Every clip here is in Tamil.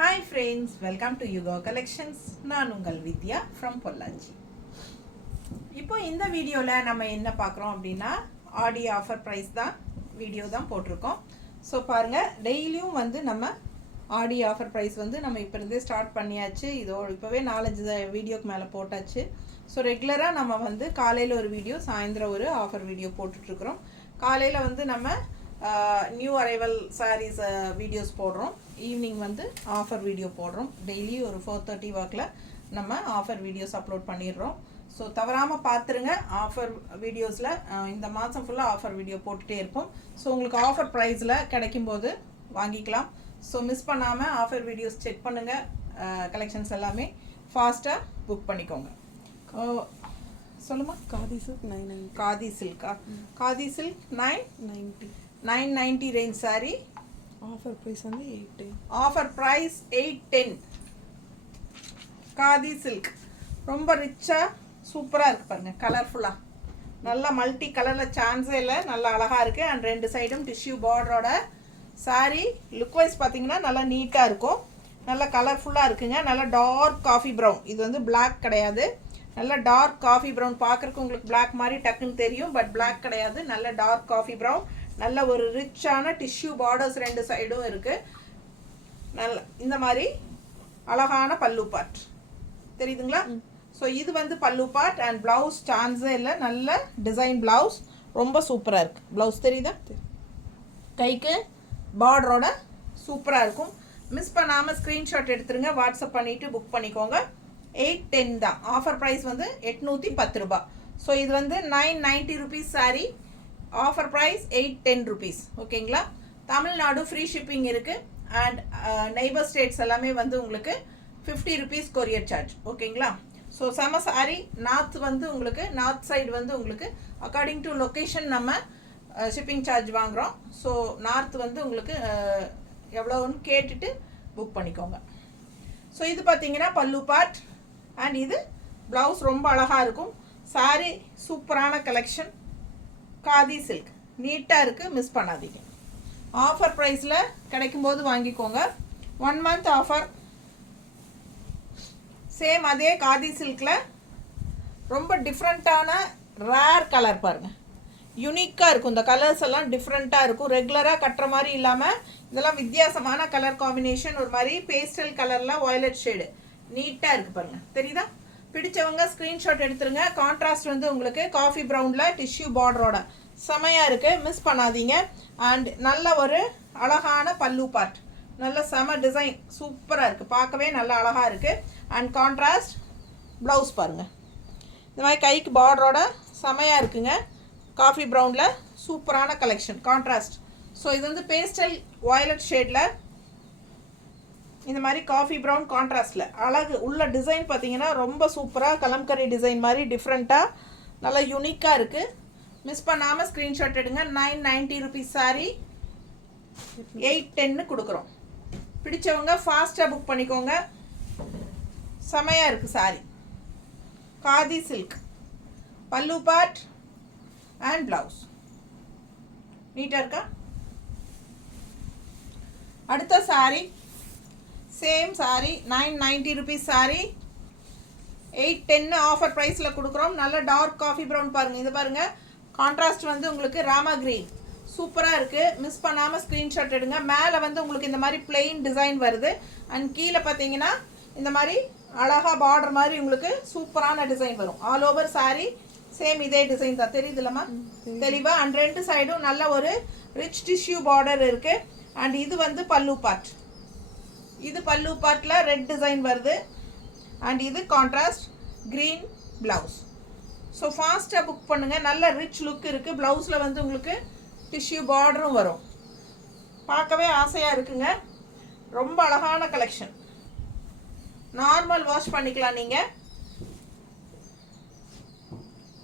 Hi friends, welcome to Yuga Collections. நான் உங்கள் வித்யா from பொள்ளாச்சி. இப்போ இந்த வீடியோவில் நம்ம என்ன பார்க்குறோம் அப்படின்னா ஆடி ஆஃபர் ப்ரைஸ் தான் வீடியோ தான் போட்டிருக்கோம். ஸோ பாருங்கள், டெய்லியும் வந்து நம்ம ஆடி ஆஃபர் ப்ரைஸ் வந்து நம்ம இப்போ இருந்தே ஸ்டார்ட் பண்ணியாச்சு. இப்போவே 4-5 வீடியோக்கு மேலே போட்டாச்சு. ஸோ ரெகுலராக நம்ம வந்து காலையில் ஒரு வீடியோ, சாயந்தரம் ஒரு ஆஃபர் வீடியோ போட்டுட்ருக்குறோம். காலையில் வந்து நம்ம நியூ அரைவல் சாரீஸ் வீடியோஸ் போடுறோம். ஈவினிங் வந்து ஆஃபர் வீடியோ போடுறோம். டெய்லி ஒரு 4:30 வாக்கில் நம்ம ஆஃபர் வீடியோஸ் அப்லோட் பண்ணிடுறோம். ஸோ தவறாமல் பார்த்துருங்க. ஆஃபர் வீடியோஸில் இந்த மாதம் ஃபுல்லாக ஆஃபர் வீடியோ போட்டுகிட்டே இருப்போம். ஸோ உங்களுக்கு ஆஃபர் ப்ரைஸில் கிடைக்கும்போது வாங்கிக்கலாம். ஸோ மிஸ் பண்ணாமல் ஆஃபர் வீடியோஸ் செக் பண்ணுங்கள். கலெக்ஷன்ஸ் எல்லாமே ஃபாஸ்ட்டாக புக் பண்ணிக்கோங்க. சொல்லுமா? காதி சில்க் 990. காதி சில்கா? Khadi silk 990 range sari. Offer price வந்து 810. Offer price 810. காதி சில்க் ரொம்ப ரிச்சாக சூப்பராக இருக்குது பாருங்கள். கலர்ஃபுல்லாக நல்லா மல்டி கலரில் சான்ஸே இல்லை, நல்லா அழகாக இருக்குது. அண்ட் 2 சைடும் டிஷ்யூ பார்டரோட சாரீ. லுக் வைஸ் பார்த்தீங்கன்னா நல்லா நீட்டாக இருக்கும், நல்லா கலர்ஃபுல்லாக இருக்குங்க. நல்லா டார்க் காஃபி ப்ரௌன். இது வந்து பிளாக் கிடையாது, நல்ல டார்க் காஃபி ப்ரௌன். பார்க்குறக்கு உங்களுக்கு பிளாக் மாதிரி டக்குன்னு தெரியும், பட் பிளாக் கிடையாது. நல்ல டார்க் காஃபி ப்ரௌன். நல்ல ஒரு ரிச்சான டிஷ்யூ பார்டர்ஸ் 2 சைடும் இருக்குது. நல்ல இந்த மாதிரி அழகான பல்லு பார்ட் தெரியுதுங்களா? ஸோ இது வந்து பல்லு பார்ட். அண்ட் ப்ளவுஸ் சான்ஸே இல்லை, நல்ல டிசைன் ப்ளவுஸ், ரொம்ப சூப்பராக இருக்குது. ப்ளவுஸ் தெரியுதா? கைக்கு பார்டரோட சூப்பராக இருக்கும். மிஸ் பண்ணாமல் ஸ்க்ரீன்ஷாட் எடுத்துருங்க, வாட்ஸ்அப் பண்ணிவிட்டு புக் பண்ணிக்கோங்க. 810 தான். ஆஃபர் ப்ரைஸ் வந்து 810 ரூபா. ஸோ இது வந்து 990 rupees sari. Offer price 810 rupees. ஓகேங்களா? தமிழ்நாடு ஃப்ரீ ஷிப்பிங் இருக்குது. அண்ட் நெய்பர் ஸ்டேட்ஸ் எல்லாமே வந்து உங்களுக்கு 50 ருபீஸ் கொரியர் சார்ஜ். ஓகேங்களா? ஸோ செம சாரீ. நார்த் வந்து உங்களுக்கு, நார்த் சைடு வந்து உங்களுக்கு அக்கார்டிங் டு லொக்கேஷன் நம்ம ஷிப்பிங் சார்ஜ் வாங்குகிறோம். ஸோ நார்த் வந்து உங்களுக்கு எவ்வளோன்னு கேட்டுட்டு புக் பண்ணிக்கோங்க. ஸோ இது பார்த்தீங்கன்னா பல்லு பார்ட். அண்ட் இது ப்ளவுஸ் ரொம்ப அழகாக இருக்கும். சாரீ சூப்பரான கலெக்ஷன். காதி சில்க் நீட்டாக இருக்குது, மிஸ் பண்ணாதீங்க. ஆஃபர் ப்ரைஸில் கிடைக்கும்போது வாங்கிக்கோங்க. 1 மந்த் ஆஃபர். சேம் அதே காதி சில்கில் ரொம்ப டிஃப்ரெண்ட்டான ரேர் கலர் பாருங்கள். யூனிக்காக இருக்கும். இந்த கலர்ஸ் எல்லாம் டிஃப்ரெண்ட்டாக இருக்கும். ரெகுலராக கட்டுற மாதிரி இல்லாமல் இதெல்லாம் வித்தியாசமான கலர் காம்பினேஷன். ஒரு மாதிரி பேஸ்டல் கலரில் வயலட் ஷேடு நீட்டாக இருக்குது பாருங்கள். தெரியுதா? பிடிச்சவங்க ஸ்க்ரீன்ஷாட் எடுத்துருங்க. கான்ட்ராஸ்ட் வந்து உங்களுக்கு காஃபி ப்ரௌனில் டிஷ்யூ பார்டரோட செமையாக இருக்குது, மிஸ் பண்ணாதீங்க. அண்ட் நல்ல ஒரு அழகான பல்லு பார்ட், நல்ல செம டிசைன் சூப்பராக இருக்குது, பார்க்கவே நல்லா அழகாக இருக்குது. அண்ட் கான்ட்ராஸ்ட் ப்ளவுஸ் பாருங்கள். இந்த மாதிரி கைக்கு பார்டரோட செமையாக இருக்குங்க. காஃபி ப்ரௌனில் சூப்பரான கலெக்ஷன் கான்ட்ராஸ்ட். ஸோ இது வந்து பேஸ்டல் வயலட் ஷேடில் இந்த மாதிரி காஃபி ப்ரௌன் கான்ட்ராஸ்டில் அழகு உள்ள டிசைன் பார்த்தீங்கன்னா ரொம்ப சூப்பராக கலம்கரி டிசைன் மாதிரி டிஃப்ரெண்ட்டாக நல்லா யூனிக்காக இருக்குது. மிஸ் பண்ணாமல் ஸ்க்ரீன்ஷாட் எடுங்க. 990 ருபீஸ் சாரீ 810 கொடுக்குறோம். பிடிச்சவங்க ஃபாஸ்ட்டாக புக் பண்ணிக்கோங்க. செமையாக இருக்குது சாரீ. காதி சில்க் பல்லு பார்ட் அண்ட் ப்ளவுஸ் நீட்டாக இருக்கா? அடுத்த sari same sari 990 rupees sari 810 offer ப்ரைஸில் கொடுக்குறோம். நல்ல டார்க் காஃபி ப்ரௌன் பாருங்கள். இது பாருங்கள், கான்ட்ராஸ்ட் வந்து உங்களுக்கு ராமா கிரீன் சூப்பராக இருக்குது. மிஸ் பண்ணாமல் ஸ்க்ரீன்ஷாட் எடுங்க. மேலே வந்து உங்களுக்கு இந்த மாதிரி பிளெயின் டிசைன் வருது. அண்ட் கீழே பார்த்தீங்கன்னா இந்த மாதிரி அழகாக பார்டர் மாதிரி உங்களுக்கு சூப்பரான டிசைன் வரும். ஆல் ஓவர் சாரீ சேம் இதே டிசைன் தான். தெரியுது இல்லைம்மா? தெளிவா. அண்ட் 2 சைடும் நல்ல ஒரு ரிச் டிஷ்யூ பார்டர் இருக்குது. அண்ட் இது வந்து பல்லு பார்ட். இது பல்லு பார்ட்டில் ரெட் டிசைன் வருது. அண்ட் இது கான்ட்ராஸ்ட் க்ரீன் ப்ளவுஸ். ஸோ ஃபாஸ்ட்டாக புக் பண்ணுங்கள். நல்ல ரிச் லுக் இருக்குது. ப்ளவுஸில் வந்து உங்களுக்கு டிஷ்யூ பார்டரும் வரும். பார்க்கவே ஆசையாக இருக்குங்க. ரொம்ப அழகான கலெக்ஷன். நார்மல் வாஷ் பண்ணிக்கலாம் நீங்கள்.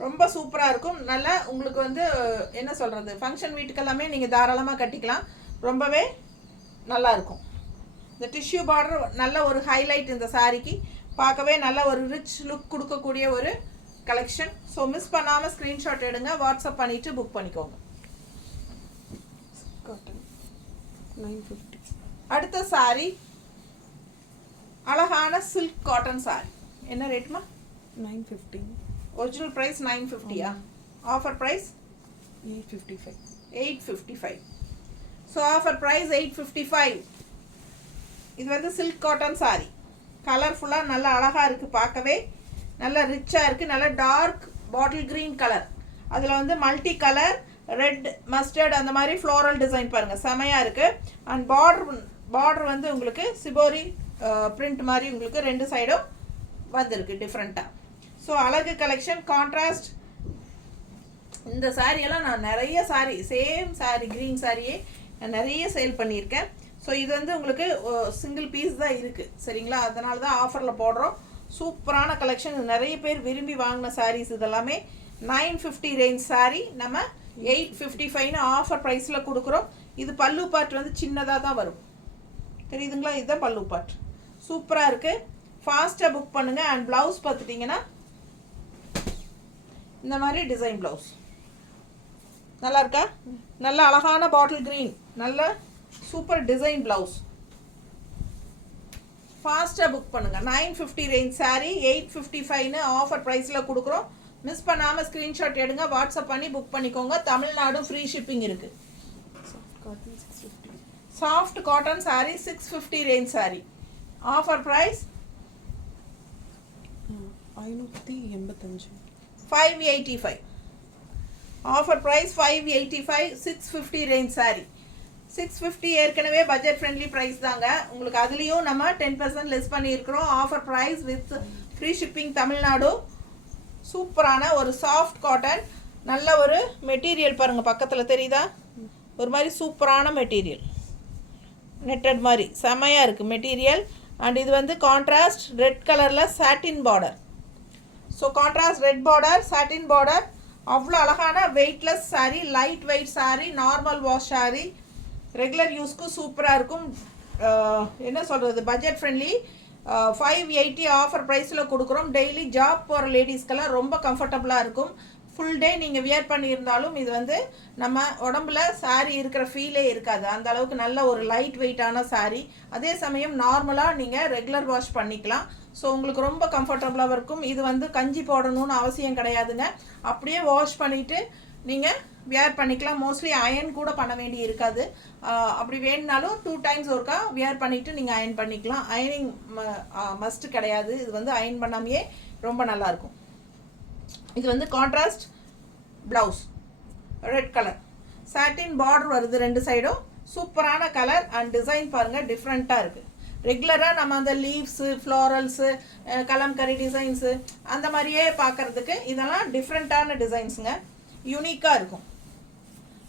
ரொம்ப சூப்பராக இருக்கும். நல்லா உங்களுக்கு வந்து என்ன சொல்கிறது, ஃபங்க்ஷன் வீட்டுக்கெல்லாமே நீங்கள் தாராளமாக கட்டிக்கலாம். ரொம்பவே நல்லாயிருக்கும். இந்த டிஷ்யூ பார்டர் நல்ல ஒரு ஹைலைட் இந்த சாரீக்கு. பார்க்கவே நல்ல ஒரு ரிச் லுக் கொடுக்கக்கூடிய ஒரு கலெக்ஷன். ஸோ மிஸ் பண்ணாமல் ஸ்க்ரீன்ஷாட் எடுங்க, வாட்ஸ்அப் பண்ணிவிட்டு புக் பண்ணிக்கோங்க. காட்டன் 950. அடுத்த சாரீ அழகான சில்க் காட்டன் சாரி. என்ன ரேட்மா? 950. ஒரிஜினல் ப்ரைஸ் 950யா? Offer price 855. 855. So offer price 855. இது வந்து சில்க் காட்டன் சாரி. கலர்ஃபுல்லாக நல்லா அழகாக இருக்குது, பார்க்கவே நல்லா ரிச்சாக இருக்குது. நல்லா டார்க் பாட்டில் க்ரீன் கலர், அதில் வந்து மல்டி கலர் ரெட் மஸ்டர்ட் அந்த மாதிரி ஃப்ளோரல் டிசைன் பாருங்கள், செமையாக இருக்குது. அண்ட் பார்டர் வந்து உங்களுக்கு சிபோரி பிரிண்ட் மாதிரி உங்களுக்கு ரெண்டு சைடும் வந்திருக்கு டிஃப்ரெண்ட்டாக. ஸோ அழகு கலெக்ஷன் கான்ட்ராஸ்ட். இந்த சாரியெல்லாம் நான் நிறைய சாரி, சேம் சாரி க்ரீன் சாரியே நான் நிறைய சேல் பண்ணியிருக்கேன். ஸோ இது வந்து உங்களுக்கு சிங்கிள் பீஸ் தான் இருக்குது, சரிங்களா? அதனால தான் ஆஃபரில் போடுறோம். சூப்பரான கலெக்ஷன், நிறைய பேர் விரும்பி வாங்கின சாரீஸ். இதெல்லாமே 950 ரேஞ்ச் சாரீ நம்ம 855ன்னு ஆஃபர் ப்ரைஸில் கொடுக்குறோம். இது பல்லு பார்ட் வந்து சின்னதாக தான் வரும், தெரியுதுங்களா? இதுதான் பல்லு பார்ட். சூப்பராக இருக்குது, ஃபாஸ்ட்டாக புக் பண்ணுங்கள். அண்ட் ப்ளவுஸ் பார்த்துட்டிங்கன்னா இந்த மாதிரி டிசைன் ப்ளவுஸ் நல்லா இருக்கா? நல்ல அழகான பாட்டில் க்ரீன், நல்ல சூப்பர் டிசைன் ப்ளவுஸ். ஃபாஸ்ட்டாக புக் பண்ணுங்கள். 950 ரேஞ்ச் சாரீ 855ன்னு ஆஃபர் ப்ரைஸில் கொடுக்குறோம். மிஸ் பண்ணாமல் ஸ்க்ரீன்ஷாட் எடுங்க, வாட்ஸ்அப் பண்ணி புக் பண்ணிக்கோங்க. தமிழ்நாடும் ஃப்ரீ ஷிப்பிங் இருக்குது. Soft cotton sari 650 range sari. Offer price 585. 585. Offer price 585. 650 range sari. 650 ஏற்கனவே பட்ஜெட் ஃப்ரெண்ட்லி ப்ரைஸ் தாங்க. உங்களுக்கு அதுலேயும் நம்ம 10% லெஸ் பண்ணியிருக்கிறோம். Offer price with free shipping Tamil Nadu. சூப்பரான ஒரு சாஃப்ட் காட்டன், நல்ல ஒரு மெட்டீரியல் பாருங்கள், பக்கத்தில் தெரியுதா? ஒரு மாதிரி சூப்பரான மெட்டீரியல், நெட்டட் மாதிரி செமையாக இருக்குது மெட்டீரியல். அண்ட் இது வந்து கான்ட்ராஸ்ட் ரெட் கலரில் satin border. So contrast red border, satin border, அவ்வளோ அழகான weightless sari, light weight sari, normal wash sari, regular யூஸ்க்கு சூப்பராக இருக்கும். என்ன சொல்கிறது, பட்ஜெட் ஃப்ரெண்ட்லி. 580 ஆஃபர் ப்ரைஸில் கொடுக்குறோம். டெய்லி ஜாப் போகிற லேடிஸ்க்கெல்லாம் ரொம்ப கம்ஃபர்டபுளாக இருக்கும். ஃபுல் டே நீங்கள் வியர் பண்ணியிருந்தாலும் இது வந்து நம்ம உடம்புல சாரீ இருக்கிற ஃபீலே இருக்காது, அந்த அளவுக்கு நல்ல ஒரு லைட் வெயிட்டான சாரீ. அதே சமயம் நார்மலாக நீங்கள் ரெகுலர் வாஷ் பண்ணிக்கலாம். ஸோ உங்களுக்கு ரொம்ப கம்ஃபர்டபுளாக இருக்கும். இது வந்து கஞ்சி போடணும்னு அவசியம் கிடையாதுங்க, அப்படியே வாஷ் பண்ணிவிட்டு நீங்கள் வியர் பண்ணிக்கலாம். மோஸ்ட்லி அயன் கூட பண்ண வேண்டி இருக்காது. அப்படி வேணுனாலும் 2 டைம்ஸ் ஒருக்கா வியர் பண்ணிவிட்டு நீங்கள் அயன் பண்ணிக்கலாம். அயனிங் மஸ்ட்டு கிடையாது, இது வந்து அயன் பண்ணாமையே ரொம்ப நல்லாயிருக்கும். இது வந்து கான்ட்ராஸ்ட் ப்ளவுஸ், ரெட் கலர், சாட்டின் பார்டர் வருது ரெண்டு சைடும். சூப்பரான கலர் அண்ட் டிசைன் பாருங்கள், டிஃப்ரெண்ட்டாக இருக்குது. ரெகுலராக நம்ம அந்த லீவ்ஸு, ஃப்ளாரல்ஸு, கலம்கரி டிசைன்ஸு அந்த மாதிரியே பார்க்குறதுக்கு இதெல்லாம் டிஃப்ரெண்ட்டான டிசைன்ஸுங்க, யூனிக்காக இருக்கும்.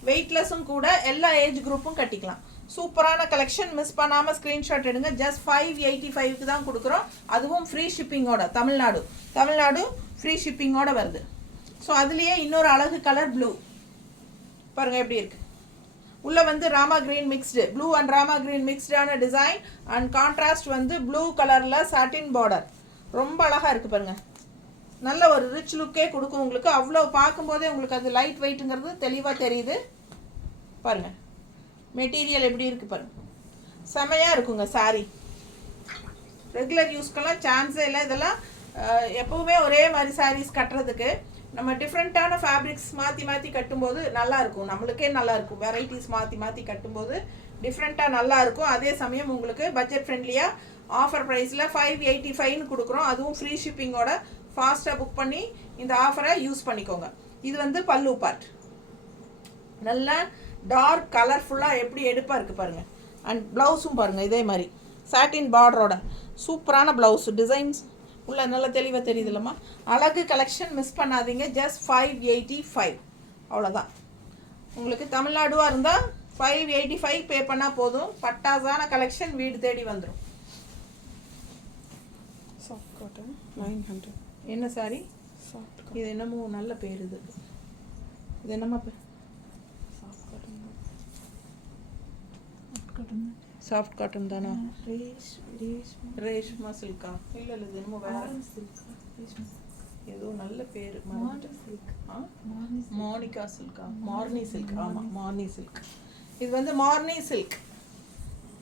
வெயிட்லெஸ்ஸும் கூட, எல்லா ஏஜ் குரூப்பும் கட்டிக்கலாம். சூப்பரான கலெக்ஷன், மிஸ் பண்ணாமல் ஸ்க்ரீன்ஷாட் எடுங்க. ஜஸ்ட் 585க்கு தான் கொடுக்குறோம், அதுவும் ஃப்ரீ ஷிப்பிங்கோட. தமிழ்நாடு ஃப்ரீ ஷிப்பிங்கோட வருது. ஸோ அதுலேயே இன்னொரு அழகு கலர் ப்ளூ பாருங்கள் எப்படி இருக்குது. உள்ளே வந்து Rama green mixed, blue and Rama green மிக்ஸ்டான டிசைன். அண்ட் கான்ட்ராஸ்ட் வந்து ப்ளூ கலரில் சாட்டின் பார்டர், ரொம்ப அழகாக இருக்குது பாருங்கள். நல்ல ஒரு ரிச் லுக்கே கொடுக்கும் உங்களுக்கு. அவ்வளோ பார்க்கும்போதே உங்களுக்கு அது லைட் வெயிட்டுங்கிறது தெளிவாக தெரியுது பாருங்கள். மெட்டீரியல் எப்படி இருக்குது பாருங்கள், செமையாக இருக்குங்க சாரீ. ரெகுலர் யூஸ்க்கெல்லாம் சான்ஸே இல்லை. இதெல்லாம் எப்போவுமே ஒரே மாதிரி சாரீஸ் கட்டுறதுக்கு நம்ம டிஃப்ரெண்ட்டான ஃபேப்ரிக்ஸ் மாற்றி கட்டும்போது நல்லாயிருக்கும், நம்மளுக்கே நல்லாயிருக்கும். வெரைட்டிஸ் மாற்றி கட்டும்போது டிஃப்ரெண்ட்டாக நல்லாயிருக்கும். அதே சமயம் உங்களுக்கு பட்ஜெட் ஃப்ரெண்ட்லியாக ஆஃபர் ப்ரைஸில் 585ன்னு கொடுக்குறோம், அதுவும் ஃப்ரீ ஷிப்பிங்கோட. ஃபாஸ்ட்டாக புக் பண்ணி இந்த ஆஃபரை யூஸ் பண்ணிக்கோங்க. இது வந்து பல்லு பார்ட், நல்ல டார்க் கலர்ஃபுல்லாக எப்படி எடுப்பாக இருக்குது பாருங்கள். அண்ட் ப்ளவுஸும் பாருங்கள் இதே மாதிரி சாட்டின் பார்டரோட சூப்பரான ப்ளவுஸ் டிசைன்ஸ் உள்ள நல்லா தெளிவாக தெரியுது இல்லைம்மா? அழகு கலெக்ஷன், மிஸ் பண்ணாதீங்க. ஜஸ்ட் 585 அவ்வளோதான். உங்களுக்கு தமிழ்நாடுவாக இருந்தால் 585 பே பண்ணால் போதும். பட்டாசான கலெக்ஷன் வீடு தேடி வந்துடும். Soft cotton 900. என்ன சாரி? சாஃப்ட் இது என்னமோ நல்ல பேர், இது என்னம்மா பேர்? சாஃப்ட் காட்டன் தானா? ரேஷ்மா சில்கா? இல்லை இது என்னமோ வேறு ஏதோ நல்ல பேர், மோனிகா சில்கா? மார்னி சில்க். ஆமாம், மார்னி சில்க். இது வந்து மார்னி சில்க்.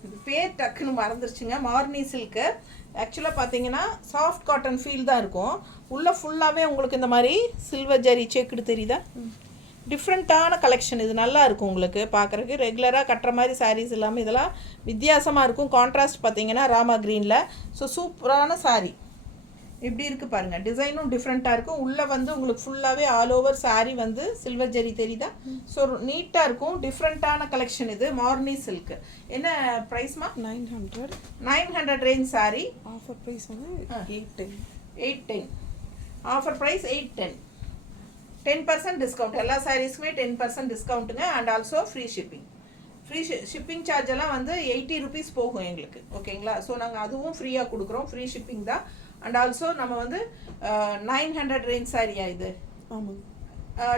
இது பேர் டக்குன்னு மறந்துருச்சுங்க. மார்னி சில்க்கு. ஆக்சுவலாக பார்த்தீங்கன்னா சாஃப்ட் காட்டன் ஃபீல் தான் இருக்கும். உள்ளே ஃபுல்லாகவே உங்களுக்கு இந்த மாதிரி சில்வர் ஜரி செக்குடு தெரியுதா? டிஃப்ரெண்ட்டான கலெக்ஷன். இது நல்லா இருக்கும் உங்களுக்கு பார்க்குறதுக்கு. ரெகுலராக கட்டுற மாதிரி சாரீஸ் இல்லாமல் இதெல்லாம் வித்தியாசமாக இருக்கும். கான்ட்ராஸ்ட் பார்த்தீங்கன்னா ராமா க்ரீனில். ஸோ சூப்பரான சாரீ. இப்படி இருக்குது பாருங்கள். டிசைனும் டிஃப்ரெண்ட்டாக இருக்கும். உள்ளே வந்து உங்களுக்கு ஃபுல்லாகவே ஆல் ஓவர் சாரீ வந்து சில்வர் ஜரி தெரியுதா? ஸோ நீட்டாக இருக்கும். டிஃப்ரெண்ட்டான கலெக்ஷன் இது. மார்னி சில்க்கு. என்ன ப்ரைஸ்மா? 900. 900 ரேஞ்ச் சாரீ. ஆஃபர் ப்ரைஸ் வந்து 810. 810. Offer price 810. 10% டிஸ்கவுண்ட். எல்லா சாரீஸ்க்குமே 10% டிஸ்கவுண்ட்டுங்க. And also free shipping. Free shipping charge எல்லாம் வந்து 80 rupees போகும் எங்களுக்கு. ஓகேங்களா? ஸோ நாங்கள் அதுவும் ஃப்ரீயாக கொடுக்குறோம். ஃப்ரீ ஷிப்பிங் தான். அண்ட் ஆல்சோ நம்ம வந்து 900 ரேஞ்ச் சாரியா இது? ஆமாம்.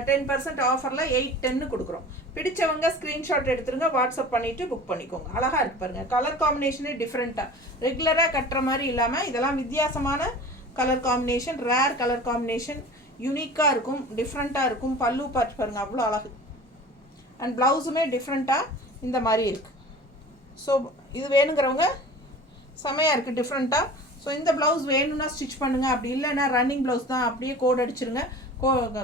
10% ஆஃபரில் 810 கொடுக்குறோம். பிடிச்சவங்க ஸ்க்ரீன்ஷாட் எடுத்துருங்க, வாட்ஸ்அப் பண்ணிவிட்டு புக் பண்ணிக்கோங்க. அழகாக இருக்கு பாருங்கள். கலர் காம்பினேஷனே டிஃப்ரெண்ட்டாக, ரெகுலராக கட்டுற மாதிரி இல்லாமல் இதெல்லாம் வித்தியாசமான colour combination, rare colour combination, யூனிக்காக இருக்கும், டிஃப்ரெண்ட்டாக இருக்கும். பல்லு பார்த்து பாருங்கள், அவ்வளோ அழகு. அண்ட் ப்ளவுஸுமே டிஃப்ரெண்ட்டாக இந்த மாதிரி இருக்குது. ஸோ இது வேணுங்கிறவங்க செமையாக இருக்குது டிஃப்ரெண்ட்டாக. ஸோ இந்த ப்ளவுஸ் வேணும்னா ஸ்டிச் பண்ணுங்கள். அப்படி இல்லைன்னா ரன்னிங் ப்ளவுஸ் தான், அப்படியே கோட் அடிச்சிருங்க.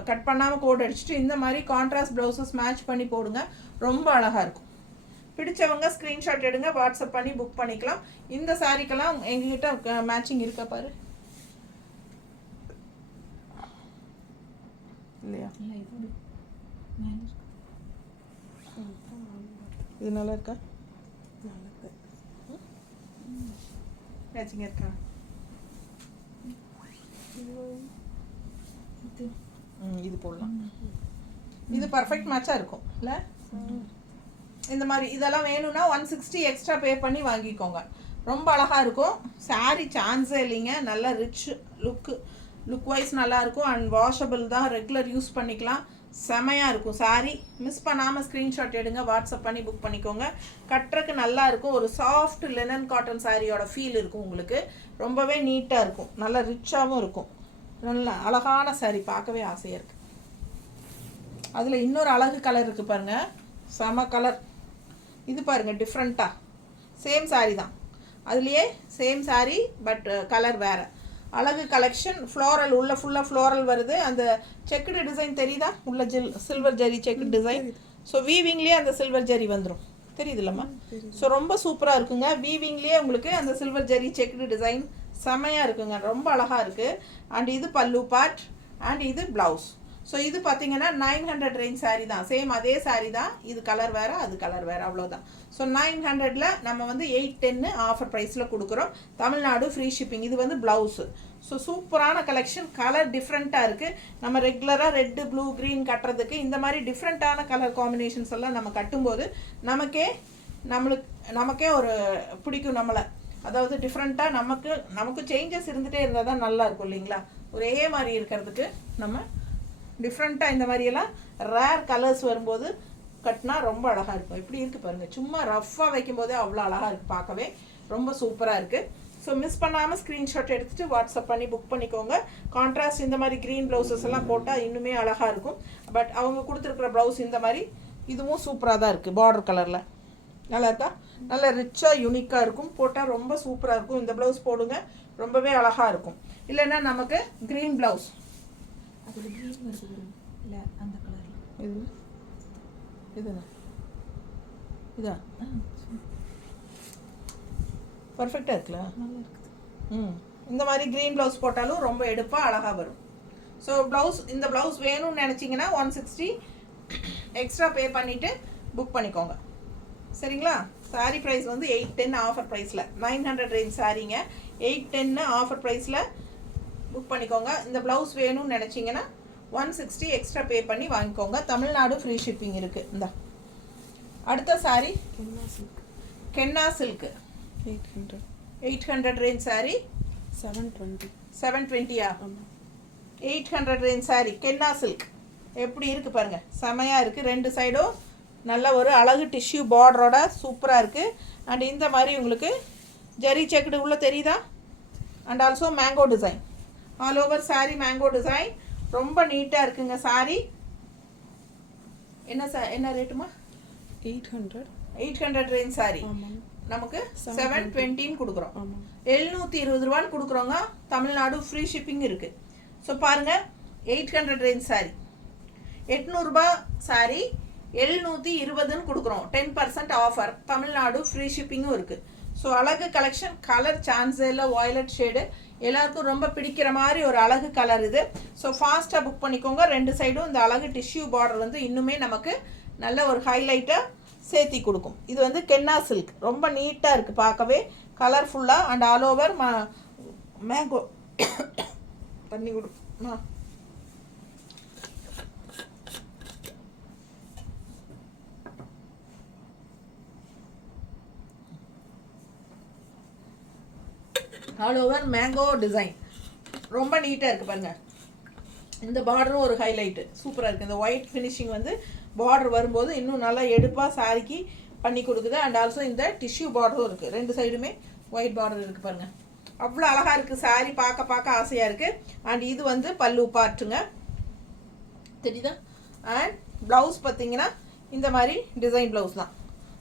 கட் பண்ணாமல் கோட் அடிச்சுட்டு இந்த மாதிரி கான்ட்ராஸ்ட் ப்ளவுஸஸ் மேட்ச் பண்ணி போடுங்க. ரொம்ப அழகாக இருக்கும். பிடிச்சவங்க ஸ்க்ரீன்ஷாட் எடுங்க, வாட்ஸ்அப் பண்ணி புக் பண்ணிக்கலாம். இந்த சாரீக்கெல்லாம் எங்ககிட்ட மேட்சிங் இருக்கா பாரு. இல்லையா? இது நல்லா இருக்கா? நல்லா இருக்கு. மேட்சிங் இருக்கா? இது போடலாம். இது பர்ஃபெக்ட் மேட்சாக இருக்கும் இல்லை? இந்த மாதிரி இதெல்லாம் வேணும்னா 160 எக்ஸ்ட்ரா பே பண்ணி வாங்கிக்கோங்க. ரொம்ப அழகாக இருக்கும். சாரீ சான்ஸே இல்லைங்க. நல்ல ரிச் லுக் வைஸ் நல்லாயிருக்கும். அண்ட் வாஷபிள் தான், ரெகுலர் யூஸ் பண்ணிக்கலாம். செமையாக இருக்கும் சாரீ. மிஸ் பண்ணாமல் ஸ்க்ரீன்ஷாட் எடுங்க, வாட்ஸ்அப் பண்ணி புக் பண்ணிக்கோங்க. கட்டுறக்கு நல்லா இருக்கும். ஒரு சாஃப்ட் லெனன் காட்டன் சாரியோட ஃபீல் இருக்கும் உங்களுக்கு. ரொம்பவே நீட்டாக இருக்கும். நல்லா ரிச்சாகவும் இருக்கும். நல்ல அழகான சாரீ, பார்க்கவே ஆசையாக இருக்குது. அதில் இன்னொரு அழகு கலர் இருக்குது பாருங்கள், செம கலர். இது பாருங்கள் டிஃப்ரெண்ட்டாக. சேம் சாரீ தான், அதுலேயே சேம் சாரீ பட் கலர் வேறு. அழகு கலெக்ஷன். ஃப்ளோரல் உள்ள ஃபுல்லாக ஃப்ளோரல் வருது. அந்த செக்குடு டிசைன் தெரியுதா? உள்ள silver zari checked design. So வீவிங்லேயே அந்த சில்வர் ஜரி வந்துடும். தெரியுது இல்லைம்மா? ஸோ ரொம்ப சூப்பராக இருக்குங்க. வீவிங்லேயே உங்களுக்கு அந்த சில்வர் ஜரி செக்குடு டிசைன் செமையாக இருக்குங்க. ரொம்ப அழகாக இருக்குது. அண்ட் இது பல்லு பார்ட் அண்ட் இது ப்ளவுஸ். ஸோ இது பார்த்தீங்கன்னா 900 ரேஞ்ச் சாரீ தான். சேம் அதே சாரீ தான். இது கலர் வேறு, அது கலர் வேறு, அவ்வளோதான். ஸோ 900ல் நம்ம வந்து 810 ஆஃபர் ப்ரைஸில் கொடுக்குறோம். Tamil Nadu free shipping. இது வந்து ப்ளவுஸு. ஸோ சூப்பரான கலெக்ஷன். கலர் டிஃப்ரெண்ட்டாக இருக்குது. நம்ம ரெகுலராக ரெட்டு ப்ளூ க்ரீன் கட்டுறதுக்கு இந்த மாதிரி டிஃப்ரெண்ட்டான கலர் காம்பினேஷன்ஸ் எல்லாம் நம்ம கட்டும்போது நமக்கே ஒரு பிடிக்கும் நம்மளை. அதாவது டிஃப்ரெண்ட்டாக நமக்கு சேஞ்சஸ் இருந்துகிட்டே இருந்தால் தான் நல்லா இருக்கும் இல்லைங்களா? ஒரே மாதிரி இருக்கிறதுக்கு நம்ம டிஃப்ரெண்ட்டாக இந்த மாதிரியெல்லாம் ரேர் கலர்ஸ் வரும்போது கட்டினா ரொம்ப அழகாக இருக்கும். எப்படி இருக்குது பாருங்கள். சும்மா ரஃப்பாக வைக்கும்போதே அவ்வளோ அழகாக இருக்குது. பார்க்கவே ரொம்ப சூப்பராக இருக்குது. ஸோ மிஸ் பண்ணாமல் ஸ்க்ரீன்ஷாட் எடுத்துகிட்டு வாட்ஸ்அப் பண்ணி புக் பண்ணிக்கோங்க. கான்ட்ராஸ்ட் இந்த மாதிரி க்ரீன் ப்ளவுசஸ் எல்லாம் போட்டால் இன்னுமே அழகாக இருக்கும். பட் அவங்க கொடுத்துருக்குற ப்ளவுஸ் இந்த மாதிரி இதுவும் சூப்பராக தான் இருக்குது. பார்டர் கலரில் நல்லா இருக்கா? நல்ல ரிச்சாக யூனிக்காக இருக்கும். போட்டால் ரொம்ப சூப்பராக இருக்கும். இந்த ப்ளவுஸ் போடுங்க, ரொம்பவே அழகாக இருக்கும். இல்லைன்னா நமக்கு க்ரீன் ப்ளவுஸ் அதில் க்ரீன் வருது இல்லை அந்த கலரில். இது இதுண்ணா இதா பர்ஃபெக்டாக இருக்குல்ல? நல்லா இருக்குது. இந்த மாதிரி க்ரீன் ப்ளவுஸ் போட்டாலும் ரொம்ப எடுப்பாக அழகாக வரும். ஸோ இந்த ப்ளவுஸ் வேணும்னு நினச்சிங்கன்னா 160 எக்ஸ்ட்ரா பே பண்ணிவிட்டு புக் பண்ணிக்கோங்க. சரிங்களா? சாரீ ப்ரைஸ் வந்து 810 ஆஃபர் ப்ரைஸில். 900 ரேஞ்ச் சாரீங்க. 810 ஆஃபர் ப்ரைஸில் புக் பண்ணிக்கோங்க. இந்த ப்ளவுஸ் வேணும்னு நினச்சிங்கன்னா 160 எக்ஸ்ட்ரா பே பண்ணி வாங்கிக்கோங்க. தமிழ்நாடு ஃப்ரீ ஷிப்பிங் இருக்குது. இந்த அடுத்த சாரீ கென்னா silk. 800 range sari. 720 800 range sari கென்னா சில்க். எப்படி இருக்குது பாருங்கள், செமையாக இருக்குது. ரெண்டு சைடும் நல்ல ஒரு அழகு டிஷ்யூ பார்டரோட சூப்பராக இருக்குது. அண்ட் இந்த மாதிரி உங்களுக்கு ஜரி செக்குடு உள்ள தெரியுதா? And also mango design. All over sari mango design. ரொம்ப நீட்டாக இருக்குங்க சாரீ. என்ன ரேட்டுமா? 800 800 ரேஞ்ச் சாரீ. நமக்கு 720 கொடுக்குறோம். ஆமாம். 720 ரூபான்னு கொடுக்குறோங்க. தமிழ்நாடு ஃப்ரீ ஷிப்பிங் இருக்குது. ஸோ பாருங்கள், 800 ரேஞ்ச் சாரி 800 ரூபாய் சாரி 720ன்னு கொடுக்குறோம். 10% ஆஃபர். தமிழ்நாடு ஃப்ரீ ஷிப்பிங்கும் இருக்குது. ஸோ அழகு கலெக்ஷன். கலர் சான்ஸே இல்லை. வாய்லட் ஷேடு எல்லாருக்கும் ரொம்ப பிடிக்கிற மாதிரி ஒரு அழகு கலர் இது. ஸோ ஃபாஸ்ட்டாக புக் பண்ணிக்கோங்க. ரெண்டு சைடும் இந்த அழகு டிஷ்யூ பார்டர் வந்து இன்னுமே நமக்கு நல்ல ஒரு ஹைலைட்டாக சேர்த்தி கொடுக்கும். இது வந்து கென்னா சில்க். ரொம்ப நீட்டாக இருக்குது பார்க்கவே, கலர்ஃபுல்லாக அண்ட் ஆல் ஓவர் மேங்கோ பண்ணி கொடுக்குமா. ஆல் ஓவர் மேங்கோ டிசைன் ரொம்ப நீட்டாக இருக்குது பாருங்கள். இந்த பார்டரும் ஒரு ஹைலைட்டு சூப்பராக இருக்குது. இந்த ஒயிட் ஃபினிஷிங் வந்து பார்டர் வரும்போது இன்னும் நல்லா எடுப்பாக சாரிக்கு பண்ணி கொடுக்குது. அண்ட் ஆல்சோ இந்த டிஷ்யூ பார்டரும் இருக்குது. ரெண்டு சைடுமே ஒயிட் பார்டர் இருக்குது பாருங்கள். அவ்வளோ அழகாக இருக்குது சாரி. பார்க்க ஆசையாக இருக்குது. அண்ட் இது வந்து பல்லு பார்ட்டுங்க, தெரியுதா. அண்ட் ப்ளவுஸ் பார்த்தீங்கன்னா இந்த மாதிரி டிசைன் ப்ளவுஸ் தான்.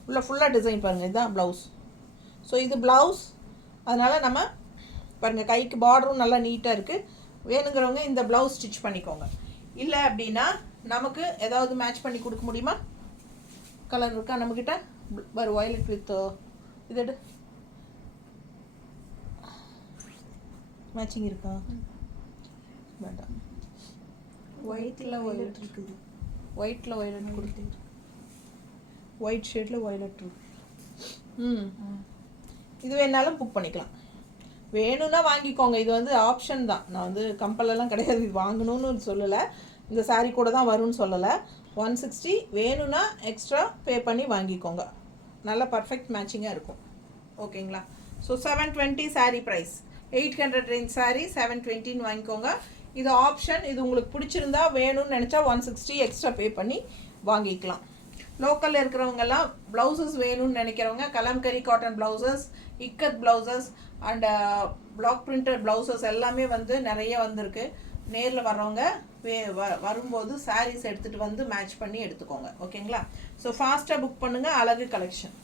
உள்ள ஃபுல்லாக டிசைன் பாருங்கள். இதுதான் ப்ளவுஸ். ஸோ இது ப்ளவுஸ். அதனால் நம்ம பாருங்கள் கைக்கு பார்டரும் நல்லா நீட்டாக இருக்குது. வேணுங்கிறவங்க இந்த ப்ளவுஸ் ஸ்டிச் பண்ணிக்கோங்க. இல்லை அப்படின்னா நமக்கு ஏதாவது மேட்ச் பண்ணி கொடுக்க முடியுமா? கலர் இருக்கா நம்மக்கிட்ட? ஒரு வயலட் வித் இது மேட்சிங் இருக்கா? வேண்டாம். ஒயிட்டில் வயலட் இருக்குது. ஒயிட்டில் வயலட் கொடுத்து ஒயிட் ஷேடில் வயலட் இருக்கு. இது வேணாலும் புக் பண்ணிக்கலாம். வேணும்னா வாங்கிக்கோங்க. இது வந்து ஆப்ஷன் தான். நான் வந்து கம்பலெல்லாம் கிடையாது. இது வாங்கணும்னு சொல்லலை. இந்த சாரீ கூட தான் வரும்னு சொல்லலை. 160 வேணும்னா எக்ஸ்ட்ரா பே பண்ணி வாங்கிக்கோங்க. நல்லா பர்ஃபெக்ட் மேட்சிங்காக இருக்கும். ஓகேங்களா. So 720 sari price. 800 range sari 720ன்னு வாங்கிக்கோங்க. இது ஆப்ஷன். இது உங்களுக்கு பிடிச்சிருந்தா வேணும்னு நினச்சா 160 எக்ஸ்ட்ரா பே பண்ணி வாங்கிக்கலாம். லோக்கலில் இருக்கிறவங்கெல்லாம் ப்ளவுசஸ் வேணும்னு நினைக்கிறவங்க Kalamkari cotton blouses, Ikat blouses and block printed blouses எல்லாமே வந்து நிறைய வந்திருக்கு. நேரில் வர்றவங்க வரும்போது சாரீஸ் எடுத்துகிட்டு வந்து மேட்ச் பண்ணி எடுத்துக்கோங்க. ஓகேங்களா. ஸோ ஃபாஸ்ட்டாக புக் பண்ணுங்கள். அழகு கலெக்ஷன்.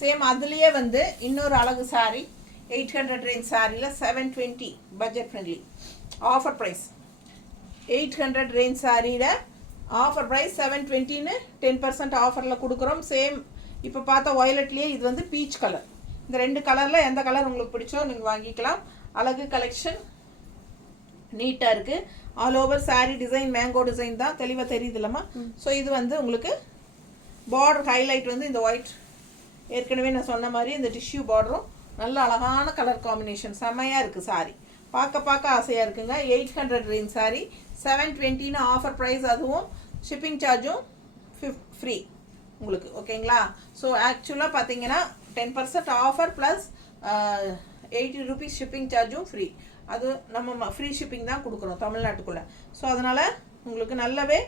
சேம் அதுலேயே வந்து இன்னொரு அழகு சாரீ 800 ரேஞ்ச் சாரியில் 720 budget friendly offer price. 800 range சாரியில் ஆஃபர் ப்ரைஸ் 720ன்னு 10% ஆஃபரில் கொடுக்குறோம். சேம் இப்போ பார்த்தா வயலட்லேயே இது வந்து பீச் கலர். இந்த ரெண்டு கலரில் எந்த கலர் உங்களுக்கு பிடிச்சோ நீங்கள் வாங்கிக்கலாம். அழகு கலெக்ஷன் நீட்டாக இருக்குது. All over sari design mango design தான். தெளிவாக தெரியுது இல்லைம்மா. ஸோ இது வந்து உங்களுக்கு பார்டர் ஹைலைட் வந்து இந்த ஒயிட். ஏற்கனவே நான் சொன்ன மாதிரி இந்த டிஷ்யூ பார்டரும் நல்ல அழகான கலர் காம்பினேஷன் செம்மையாக இருக்குது சாரீ. பார்க்க ஆசையாக இருக்குங்க. 800 ரேஞ்ச் சாரீ 720ன்னு ஆஃபர் ப்ரைஸ். அதுவும் ஷிப்பிங் சார்ஜும் ஃப்ரீ உங்களுக்கு. ஓகேங்களா. ஸோ ஆக்சுவலாக பார்த்தீங்கன்னா 10% ஆஃபர் ப்ளஸ் 80 ருபீஸ் ஷிப்பிங் சார்ஜும் ஃப்ரீ. அது நம்ம ஃப்ரீ ஷிப்பிங் தான் கொடுக்குறோம் தமிழ்நாட்டுக்குள்ளே. ஸோ அதனால் உங்களுக்கு நல்லாவே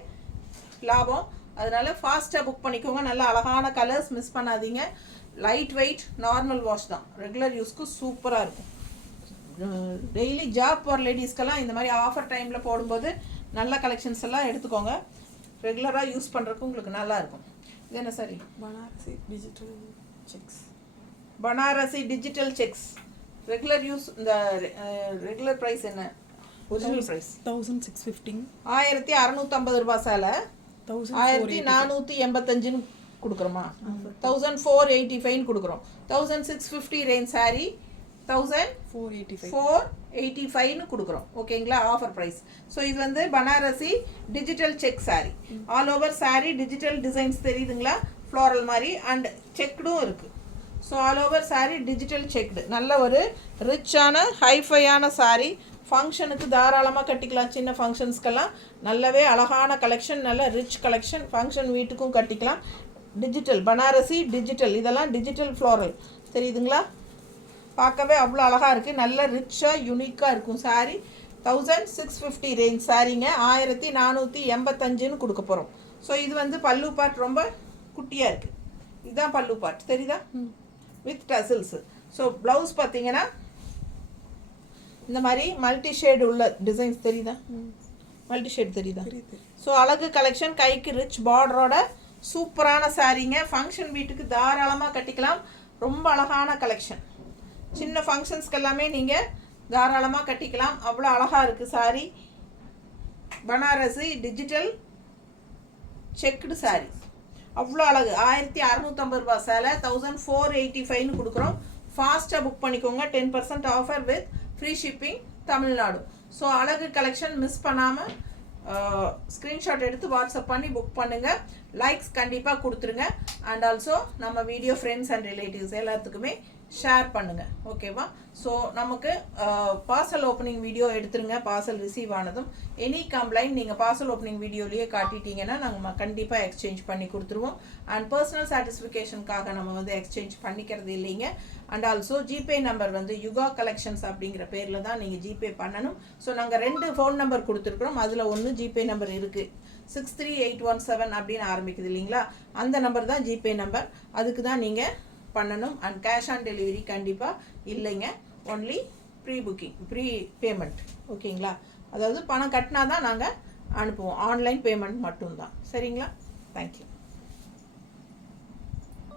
லாபம். அதனால் ஃபாஸ்ட்டாக புக் பண்ணிக்கோங்க. நல்ல அழகான கலர்ஸ் மிஸ் பண்ணாதீங்க. லைட் வெயிட் நார்மல் வாஷ் தான். ரெகுலர் யூஸ்க்கு சூப்பராக இருக்கும். டெய்லி ஜாப் போகிற லேடிஸ்க்கெல்லாம் இந்த மாதிரி ஆஃபர் டைமில் போடும்போது நல்ல கலெக்ஷன்ஸ் எல்லாம் எடுத்துக்கோங்க. ரெகுலராக யூஸ் பண்ணுறதுக்கு உங்களுக்கு நல்லாயிருக்கும். இது என்ன sari? Banarasi digital checks. Banarasi digital checks regular use. இந்த ரெகுலர் ப்ரைஸ் என்ன? Original price 1650. 1650 ரூபாய் சேலை 1485ன்னு கொடுக்குறோமா? 1485ன்னு கொடுக்குறோம். 1650 ரேஞ்ச் சாரீ 1485ன்னு கொடுக்குறோம். ஓகேங்களா. Offer price. ஸோ இது வந்து Banarasi digital check sari. All over sari digital designs தெரியுதுங்களா? ஃப்ளாரல் மாதிரி அண்ட் செக்டும் இருக்குது. So all over sari digital checked. நல்ல ஒரு ரிச்சான ஹைஃபையான சாரீ. ஃபங்க்ஷனுக்கு தாராளமாக கட்டிக்கலாம். சின்ன ஃபங்க்ஷன்ஸ்க்கெல்லாம் நல்லாவே அழகான கலெக்ஷன். நல்ல ரிச் கலெக்ஷன். ஃபங்க்ஷன் வீட்டுக்கும் கட்டிக்கலாம். Digital Banarasi digital. இதெல்லாம் டிஜிட்டல் ஃப்ளாரல் தெரியுதுங்களா? பார்க்கவே அவ்வளோ அழகாக இருக்குது. நல்ல ரிச்சாக யூனிக்காக இருக்கும் சாரீ. 1650 ரேஞ்ச் சாரீங்க 1485ன்னு கொடுக்க போகிறோம். ஸோ இது வந்து பல்லு பார்ட் ரொம்ப குட்டியாக இருக்குது. இதுதான் பல்லு பார்ட் தெரியுதா? வித் டசில்ஸு. ஸோ ப்ளவுஸ் பார்த்தீங்கன்னா இந்த மாதிரி மல்டி ஷேடு உள்ள டிசைன்ஸ் தெரியுதா? மல்டி ஷேட் தெரியுதா? ஸோ அழகு கலெக்ஷன். கைக்கு ரிச் பார்டரோட சூப்பரான சாரீங்க. ஃபங்க்ஷன் வீட்டுக்கு தாராளமாக கட்டிக்கலாம். ரொம்ப அழகான கலெக்ஷன். சின்ன ஃபங்க்ஷன்ஸ்க்கு எல்லாமே நீங்கள் தாராளமாக கட்டிக்கலாம். அவ்வளோ அழகாக இருக்குது sorry. Banarasi digital checked sorry அவ்வளோ அழகு. 1650 ரூபா சேலை 1485 கொடுக்குறோம். ஃபாஸ்ட்டாக புக் பண்ணிக்கோங்க. 10% offer with free shipping Tamil Nadu. So அழகு கலெக்ஷன் மிஸ் பண்ணாமல் ஸ்க்ரீன்ஷாட் எடுத்து வாட்ஸ்அப் பண்ணி புக் பண்ணுங்கள். லைக்ஸ் கண்டிப்பாக கொடுத்துருங்க. அண்ட் ஆல்சோ நம்ம வீடியோ ஃப்ரெண்ட்ஸ் அண்ட் ரிலேட்டிவ்ஸ் எல்லாத்துக்குமே ஷேர் பண்ணுங்கள். ஓகேவா? ஸோ நமக்கு பார்சல் ஓப்பனிங் வீடியோ எடுத்துருங்க. பார்சல் ரிசீவ் ஆனதும் எனி கம்ப்ளைண்ட் நீங்கள் பார்சல் ஓப்பனிங் வீடியோலேயே காட்டிட்டீங்கன்னா நாங்கள் கண்டிப்பாக எக்ஸ்சேஞ்ச் பண்ணி கொடுத்துருவோம். அண்ட் பர்சனல் சாட்டிஸ்ஃபிகேஷனுக்காக நம்ம வந்து எக்ஸ்சேஞ்ச் பண்ணிக்கிறது இல்லைங்க. அண்ட் ஆல்சோ ஜிபே நம்பர் வந்து யுகா கலெக்ஷன்ஸ் அப்படிங்கிற பேரில் தான் நீங்கள் ஜிபே பண்ணணும். ஸோ நாங்கள் 2 ஃபோன் நம்பர் கொடுத்துருக்குறோம். அதில் ஒன்று ஜிபே நம்பர் இருக்குது. 63817 அப்படின்னு ஆரம்பிக்குது இல்லைங்களா? அந்த நம்பர் தான் ஜிபே நம்பர். அதுக்கு தான் நீங்கள் பண்ணணும். அண்ட் கேஷ் ஆன் டெலிவரி கண்டிப்பாக இல்லைங்க. Only pre booking, pre payment. ஓகேங்களா? அதாவது பணம் கட்டினா தான் நாங்கள் அனுப்புவோம். ஆன்லைன் பேமெண்ட் மட்டும்தான். சரிங்களா? தேங்க்யூ.